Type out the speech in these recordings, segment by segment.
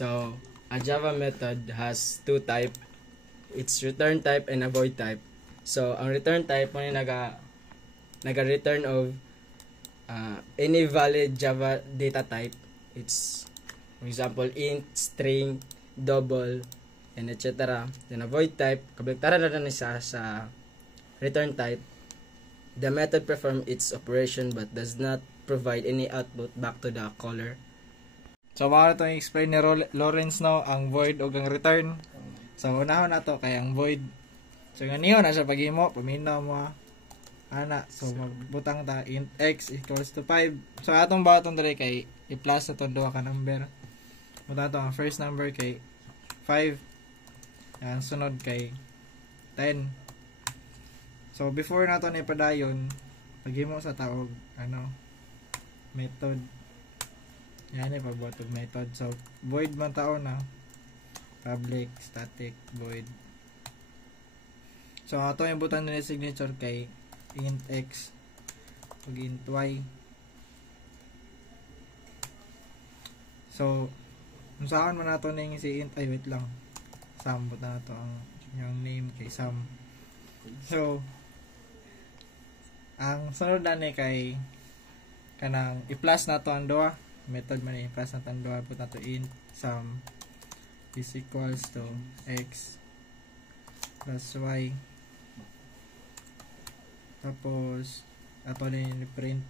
So, a Java method has two type. It's return type and a void type. So, ang return type mo naga-return of any valid Java data type. It's, for example, int, string, double, and etc. Then a void type, kabaligtaran na siya sa return type. The method performs its operation but does not provide any output back to the caller. So, mga itong explain ni Lawrence, no, ang void o ang return. So, unahon na to kay ang void. So, nga niyo na siya paghimo, paminaw mo, ana. So, magbutang ta, int x equals to 5. So, atong batong dali kay i-plus na itong duha ka number. Muna to ang first number kay 5. Ang sunod kay 10. So, before na ito ipadayon, paghimo sa taog, method. Yan yung pagbuhat ng method. So, void man tao na. Public, static, void. So, ito yung butang nila signature kay int x ug int y. So, saan mo na ito na si int, ay wait lang. Sam, buta na ito ang yung name kay Sam. So, ang sunod na ni kay kanang i-plus na ito ang doa. Method man i-plus na ito ang doa. Put na ito int sum is equals to x plus y. Tapos, ito na yung print.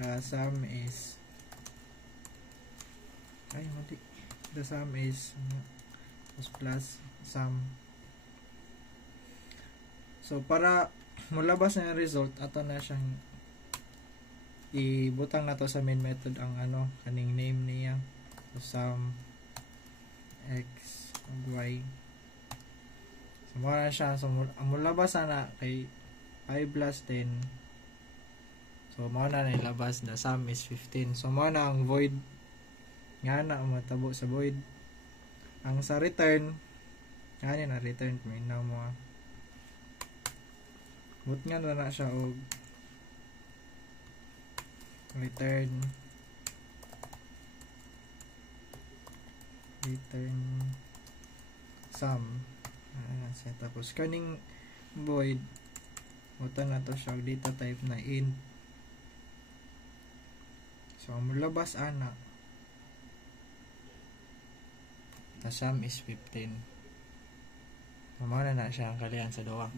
The sum is the sum is plus sum. So, para mulabas na yung result, ato na siyang ibutang na to sa main method ang kaning name niya. So, sum x and y. So, muna na siya. So, ang mulabas na kay 5 plus 10. So, muna na ilabas. The sum is 15. So, muna ang void. Nga na, matabo sa void. Ang sa return, nga na return. May na mo. But nga na siya og return sum. Tapos kaning void, buta na to siya data type na int. So, mulabas ana. The sum is 15. Mamana na siya ang kalihan sa duwa.